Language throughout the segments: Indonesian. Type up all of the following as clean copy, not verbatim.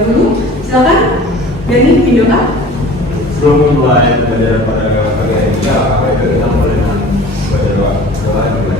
dahulu. Silakan Dani videokan. Sebelum mulai belajar pada kalian ini, apa itu kita boleh baca doa juga.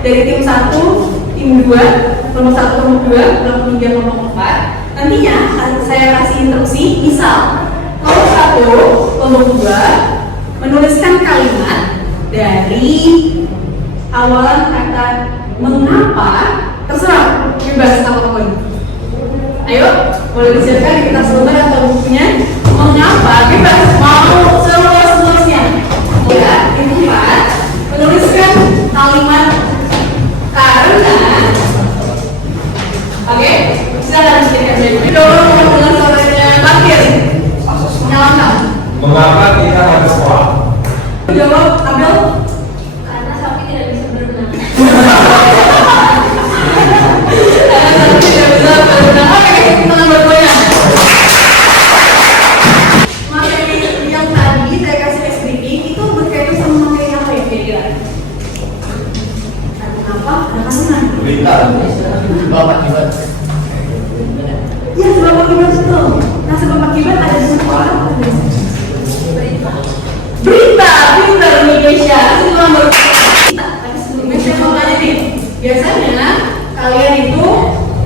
Dari tim 1, tim 2, nomor 1, nomor 2, nomor 3, nomor 4. Nantinya saya kasih instruksi, misal nomor 1, nomor 2 menuliskan kalimat dari awalan kata mengapa, terserah, bebas apapun. Ayo, boleh disiapkan di kertas lembar atau bukunya. Mengapa, bebas, mau seluas-luasnya. Ya, tim 4 menuliskan kalimat karena, oke, silakan sedikit dulu. Dorong dengan suaranya Bakir, menyalakan. Mengapa kita harus sekolah? Jawab, Abel. Karena sapi tidak bisa berenang. Karena sapi tidak bisa berenang. Oke, kita bergoyang. Materi yang tadi saya kasih briefing itu berkaitan sama materi apa ya kira-kira? Apa? Ada kandungan. Berita. Bapak akibat. Ya, sebab akibat betul. Nah, sebab akibat ada semua. Berita, pintar nih Keisha. Setelah berita, tapi sebelumnya saya mau tanya nih. Biasanya kalian itu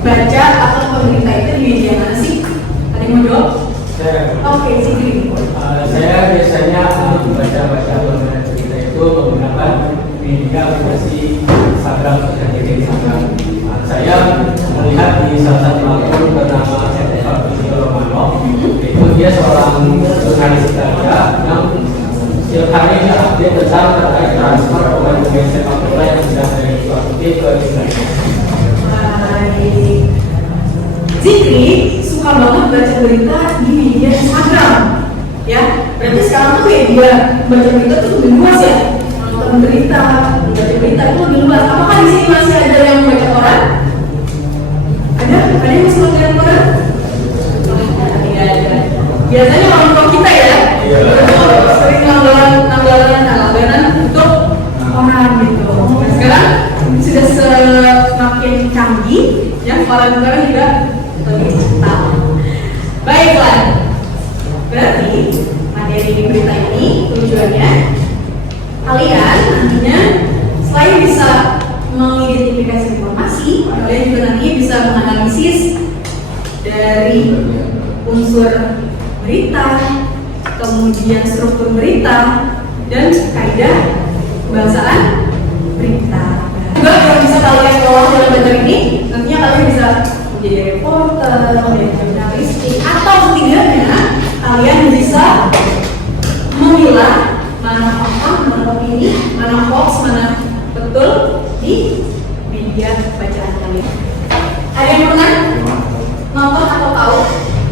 baca atau berita itu di media mana sih? Ada yang mau jawab? Oke, Sigri. Saya biasanya baca berita itu menggunakan media aplikasi Instagram, Instagram. Saya melihat di salah satu akun bernama Fabrizio Romano, itu dia seorang jurnalis Italia yang setiap hari update tentang terkait transfer pemain sepak bola yang sedang diikuti ke Italia. Baik. Zikri suka banget baca berita di media Instagram, ya. Berarti sekarang tuh kayak dia baca berita tuh lebih luas ya. Nonton berita, baca berita itu lebih luas. Apakah di sini masih ada yang membaca koran? Ada yang masih baca koran? Tidak ada. Biasanya orang tua kita ya, sering langganan untuk koran gitu. Nah, sekarang sudah semakin canggih, ya koran sekarang juga lebih cepat. Baiklah, berarti materi berita ini tujuannya kalian nantinya selain bisa mengidentifikasi informasi, kalian juga nantinya bisa menganalisis dari unsur berita, kemudian struktur berita, dan kaidah bahasaan berita. Juga yang bisa kalian kelola dalam belajar ini, nantinya kalian bisa menjadi reporter, menjadi jurnalistik, atau setidaknya kalian bisa memilah mana fakta, mana opini, mana hoax, mana betul di media bacaan kalian. Ada yang pernah nonton atau tahu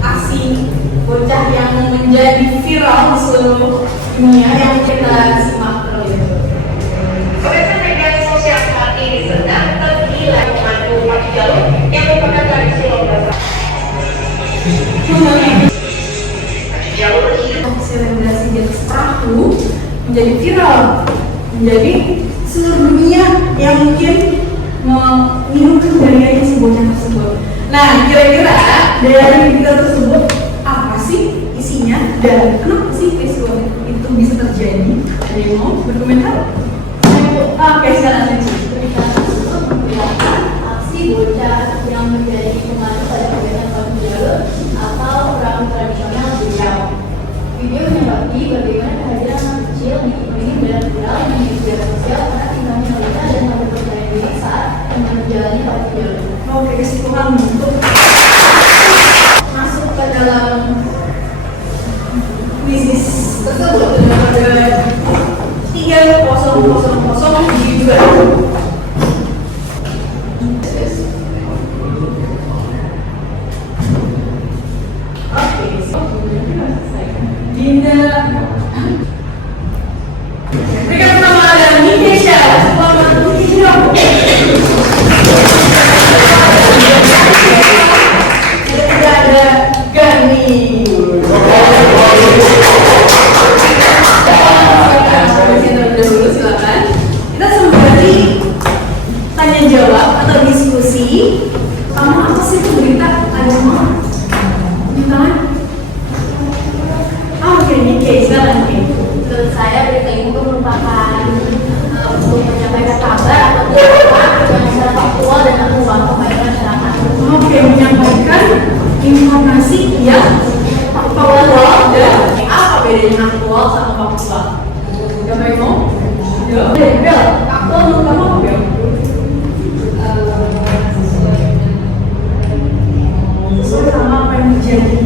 aksi bocah yang menjadi viral di seluruh dunia yang kita simak terlebih dahulu? Pemirsa, media sosial saat ini sedang tergila memandu pacu jalur yang merupakan tradisi lokal. Jalur ini selebrasi di atas perahu menjadi viral, menjadi seluruh dunia yang mungkin mengikuti budaya si bocah tersebut. Nah, kira-kira dari berita tersebut apa sih isinya dan kenapa sih peristiwa itu bisa terjadi? Ada yang mau berkomentar? Oke, sekarang cerita. yang menjadi pemacu pada kegiatan pagi jalur atau perahu tradisional beliau. Video menyoroti bagaimana kehadiran anak kecil diiringi dengan viral yang menjadi media sosial karena tingkahnya wanita dan pada percaya diri saat menjalani pagi jalur. Oke, kesimpulan untuk masuk ke dalam bisnis tersebut ada 3000 juga. Oke, Dinda. Berikan nama ada Nikesha. Selamat Nikesha. Ketiga ada Gani. Silakan. Kita sembari tanya jawab atau diskusi. Kamu apa sih itu berita agama? Bukan? Oke, Nike, silakan Nike. Menurut saya berita itu merupakan untuk menyampaikan kabar atau berita yang secara faktual dan akurat kepada masyarakat. Oke, menyampaikan informasi yang faktual dan apa bedanya aktual sama faktual? Udah baik mau? Ya, Bel, aktual menurut kamu apa Bel? Sesuai sama apa yang terjadi.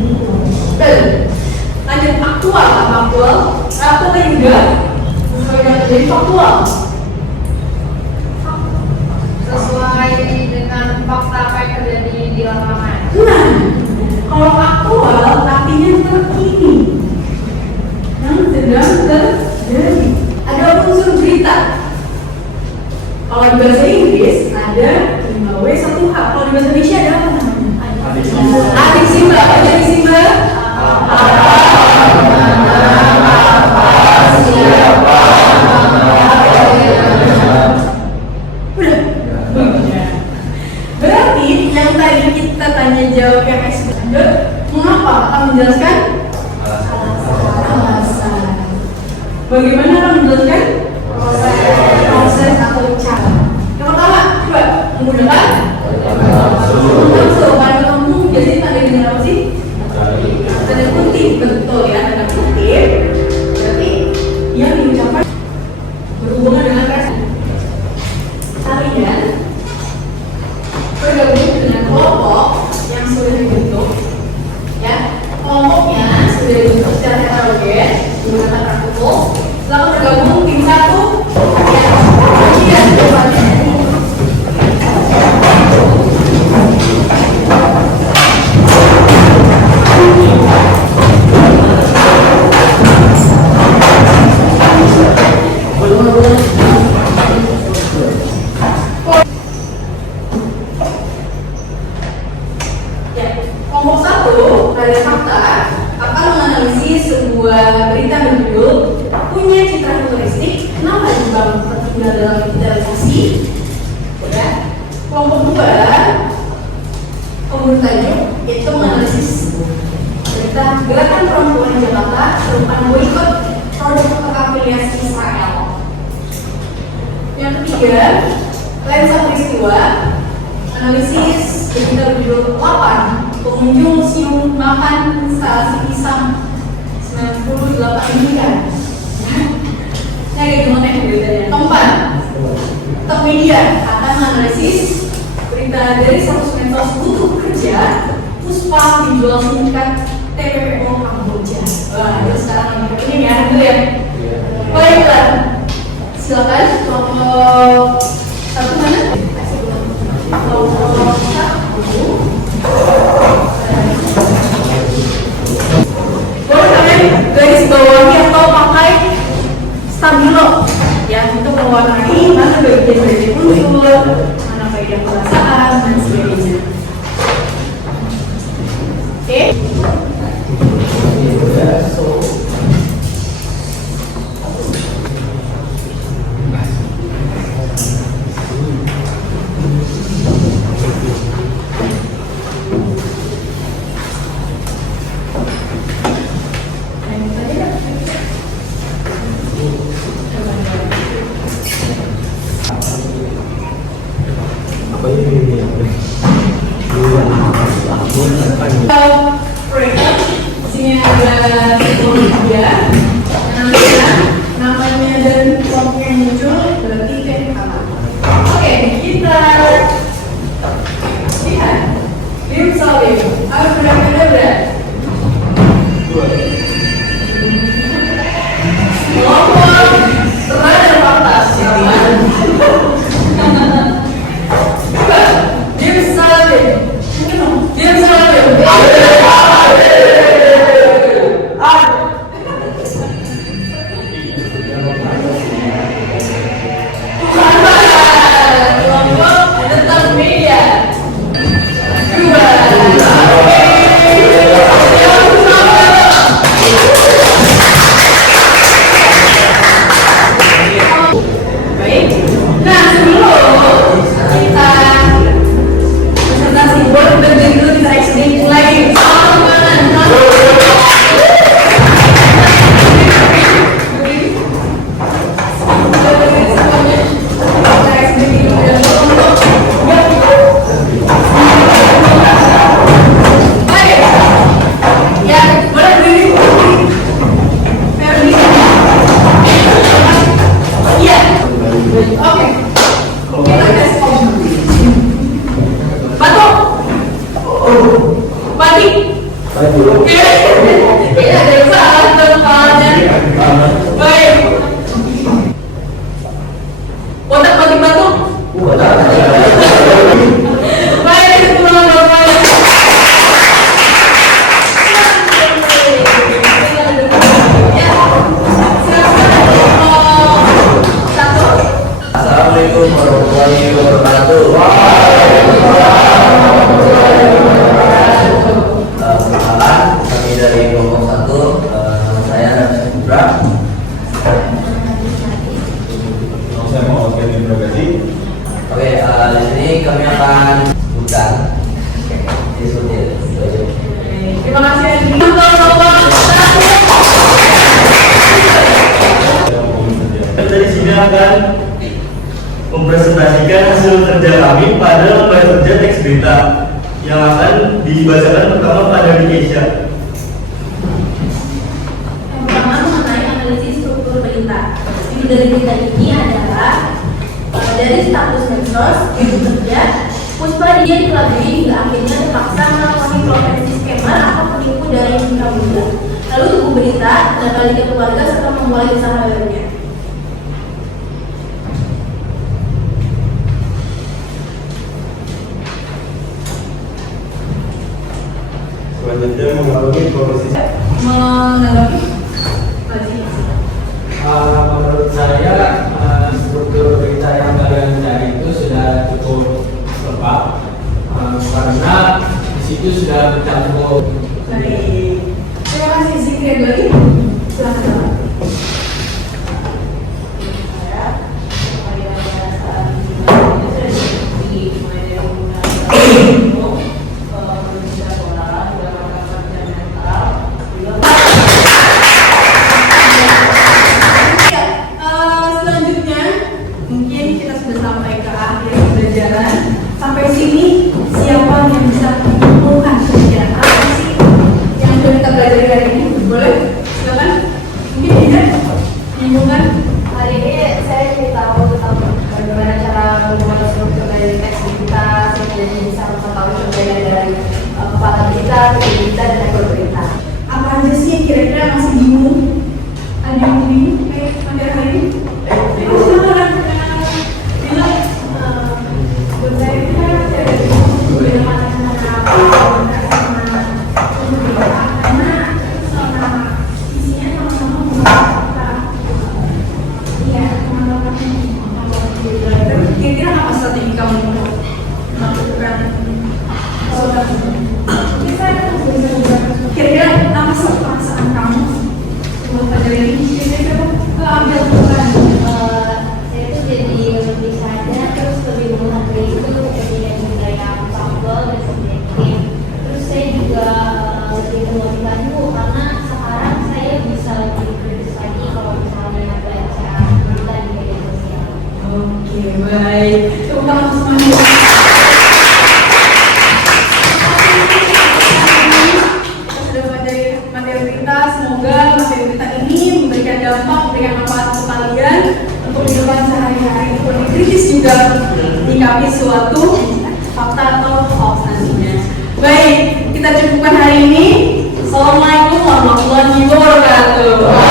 Bel, lanjut aktual, faktual. Aktual juga sesuai dengan terjadi faktual. Sesuai dengan fakta apa yang terjadi di lapangan. Nah, kalau aktual artinya terkini yang sedang terjadi. Ada unsur berita. Kalau di bahasa Inggris ada 5W1H. Kalau di bahasa Indonesia ada apa namanya? Adik Simba. Apa jadi Simba? Udah. Berarti yang tadi kita tanya jawab yang eksplisit, mengapa akan menjelaskan alasan. Bagaimana akan menjelaskan proses atau cara. Yang pertama, coba menggunakan langsung. Pada kamu biasanya tanda dengan apa sih? Tanda kutip, betul ya, tanda kutip. Berarti yang diucapkan berhubungan dengan rasa. Kalian bergabung dengan kelompok yang sudah dibentuk, ya. Kelompoknya sudah dibentuk secara heterogen menggunakan praktikum. Selamat bergabung tim 1. Ya, kemudian depannya kelompok 1 pada fakta akan menganalisis sebuah berita berjudul punya citra futuristik, kenapa dibangun tertinggal dalam digitalisasi. Ya. Kelompok 2 pemburu tajuk yaitu menganalisis berita gerakan perempuan Jakarta serupan boikot produk terafiliasi Israel. Yang ketiga, lensa peristiwa analisis berita berjudul 8 pengunjung museum makan instalasi pisang 98 ini kan. Nah, kayak gimana ya beritanya? Keempat, Top Media akan menganalisis berita dari 100 medsos butuh kerja, Puspa dijual singkat TPPO Kamboja. Wah, itu sekarang ini ya, itu ya. Baiklah, silakan kelompok 1 mana? Kelompok 1. Boleh kalian garis bawahi atau pakai stabilo ya untuk mewarnai mana bagian-bagian unsur, mana bagian perasaan dan sebagainya. Oke? Apa ini? akan mempresentasikan hasil kerja kami pada lembar kerja teks berita yang akan dibacakan pertama pada Keisha. Yang pertama mengenai analisis struktur berita. Ide dari berita ini adalah dari status medsos, ibu kerja, Puspa dia dikelabui hingga akhirnya terpaksa melakukan profesi skema atau penipu dari Mitra Muda. Lalu ibu berita dan balik ke keluarga serta memulai usaha barunya. Selanjutnya mengalami proses Menanggapi lagi. Menurut saya struktur berita yang kalian cari itu sudah cukup lengkap karena di situ sudah bercampur. Baik. Terima kasih Zikri Doli. Silakan. Selanjutnya mungkin kita sudah sampai ke akhir pembelajaran. Sampai sini siapa yang bisa menyimpulkan pembelajaran apa sih yang sudah kita pelajari hari ini? Boleh? Silakan. Mungkin tidak menyimpulkan. Hari ini saya ingin tahu tentang bagaimana cara membuat struktur dari teks berita sehingga bisa mengetahui perbedaan dari kepala berita, berita dan ekor berita. Apa aja sih yang kira-kira masih bingung? Ada yang bingung? Materi hari ini? Silakan. Bila kira-kira apa strategi kamu melakukan kira-kira apa perasaan kamu mempelajari ini? Kira-kira ambil peran. Saya tuh jadi lebih sadar terus lebih menghargai itu ketika nilai yang sampel dan sebagainya. Terus saya juga lebih termotivasi karena sekarang saya bisa lebih kritis lagi kalau misalnya baca berita di media sosial. Oke, baik. Tepuk tangan semuanya. Kita sudah mempelajari materi berita. Semoga materi berita ini memberikan dampak, memberikan manfaat untuk kalian untuk kehidupan sehari-hari. Untuk kritis juga menyikapi suatu fakta atau hoax nantinya. Baik, kita cukupkan hari ini. Assalamualaikum warahmatullahi wabarakatuh.